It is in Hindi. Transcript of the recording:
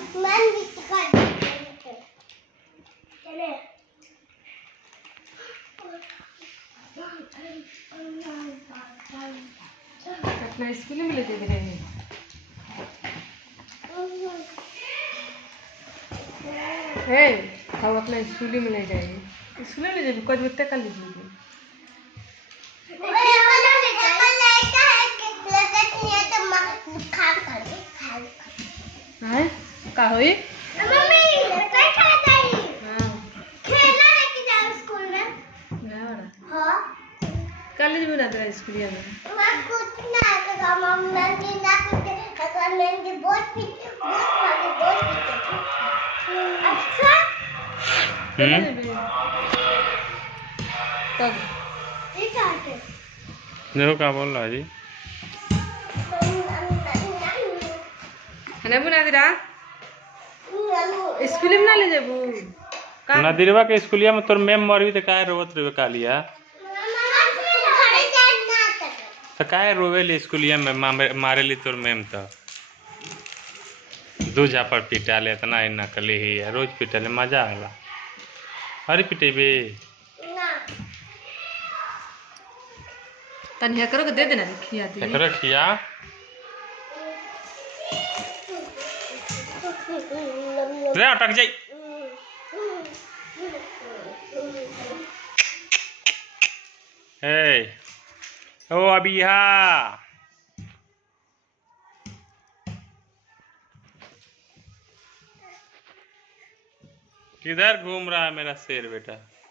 अपना स्कूल में ले दे रहे हैं। हे हम अपना स्कूल में ले जाएंगे। स्कूल में ले जाएंगे कुछ बत्ते कर लीजिए। हाँ का होई मम्मी काय खा जाई हां खेलना लेके जाओ स्कूल में ना हां कॉलेज में ना तेरा स्कूल में मैं कुछ ना का मम्मी ने ना कुछ अगर मैं बहुत अच्छा तब ठीक है देखो क्या बोल रहा है जी है बुना दिरा स्कूल में ना ले जाबू नदीरवा के स्कूलिया में तोर मैम मरवी तो काहे रोवत रहे कालिया तो काहे रोवेली स्कूलिया में मारेली तोर मैम तो दू झापड़ पिटाले इतना ही नकली ही है रोज पिटाले मजा आला अरे पिटेबे तनिया करो के दे देना खिया दे एकरा खिया रे अटक जाई हे ओ अबिहा किधर घूम रहा है मेरा शेर बेटा।